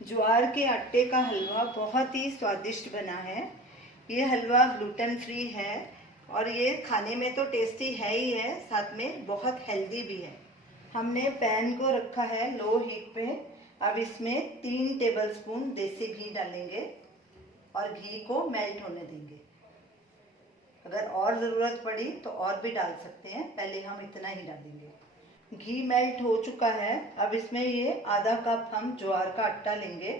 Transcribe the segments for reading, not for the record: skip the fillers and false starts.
ज्वार के आटे का हलवा बहुत ही स्वादिष्ट बना है। ये हलवा ग्लूटेन फ्री है और ये खाने में तो टेस्टी है ही है, साथ में बहुत हेल्दी भी है। हमने पैन को रखा है लो हीट पे। अब इसमें 3 टेबलस्पून देसी घी डालेंगे और घी को मेल्ट होने देंगे। अगर और ज़रूरत पड़ी तो और भी डाल सकते हैं, पहले हम इतना ही डालेंगे। घी मेल्ट हो चुका है। अब इसमें ये आधा कप हम ज्वार का आटा लेंगे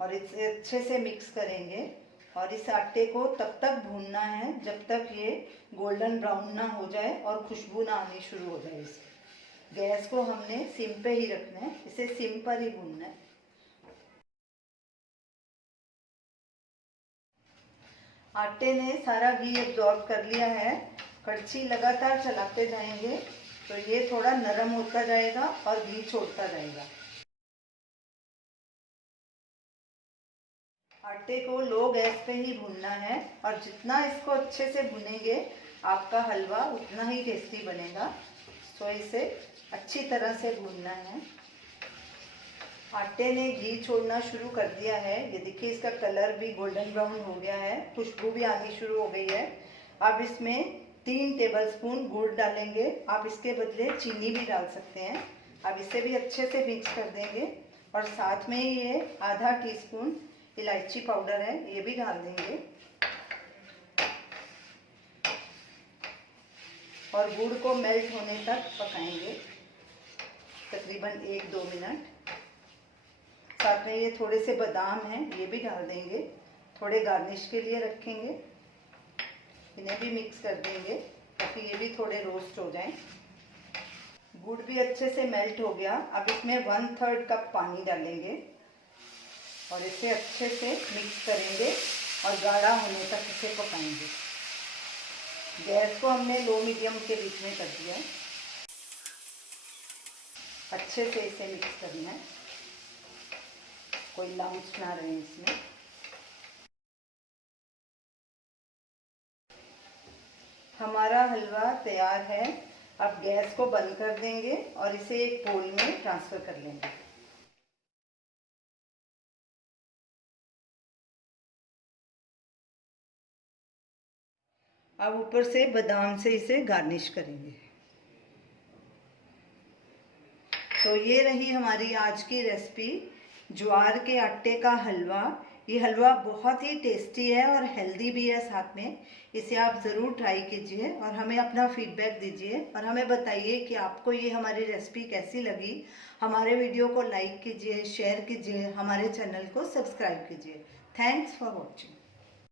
और इसे अच्छे से मिक्स करेंगे और इस आटे को तब तक भूनना है जब तक ये गोल्डन ब्राउन ना हो जाए और खुशबू ना आनी शुरू हो जाए। इसे गैस को हमने सिम पे ही रखना है, इसे सिम पर ही भूनना है। आटे ने सारा घी एब्जॉर्ब कर लिया है। कड़छी लगातार चलाते जाएंगे तो ये थोड़ा नरम होता जाएगा और घी छोड़ता जाएगा। आटे को लो गैस पे ही भूनना है और जितना इसको अच्छे से भुनेंगे आपका हलवा उतना ही टेस्टी बनेगा। तो इसे अच्छी तरह से भूनना है। आटे ने घी छोड़ना शुरू कर दिया है। ये देखिए इसका कलर भी गोल्डन ब्राउन हो गया है, खुशबू भी आनी शुरू हो गई है। अब इसमें 3 टेबलस्पून गुड़ डालेंगे। आप इसके बदले चीनी भी डाल सकते हैं। अब इसे भी अच्छे से मिक्स कर देंगे और साथ में ये आधा टीस्पून इलायची पाउडर है, ये भी डाल देंगे और गुड़ को मेल्ट होने तक पकाएंगे, तकरीबन 1-2 मिनट। साथ में ये थोड़े से बादाम हैं, ये भी डाल देंगे, थोड़े गार्निश के लिए रखेंगे। इन्हें भी मिक्स कर देंगे ताकि ये भी थोड़े रोस्ट हो जाएं। गुड़ भी अच्छे से मेल्ट हो गया। अब इसमें 1/3 कप पानी डालेंगे और इसे अच्छे से मिक्स करेंगे और गाढ़ा होने तक इसे पकाएंगे। गैस को हमने लो मीडियम के बीच में कर दिया है। अच्छे से इसे मिक्स करना है, कोई लम्प्स ना रहे इसमें। हमारा हलवा तैयार है। अब गैस को बंद कर देंगे और इसे एक बोल में ट्रांसफ़र कर लेंगे। अब ऊपर से बादाम से इसे गार्निश करेंगे। तो ये रही हमारी आज की रेसिपी, ज्वार के आटे का हलवा। ये हलवा बहुत ही टेस्टी है और हेल्दी भी है साथ में। इसे आप ज़रूर ट्राई कीजिए और हमें अपना फीडबैक दीजिए और हमें बताइए कि आपको ये हमारी रेसिपी कैसी लगी। हमारे वीडियो को लाइक कीजिए, शेयर कीजिए, हमारे चैनल को सब्सक्राइब कीजिए। Thanks for watching.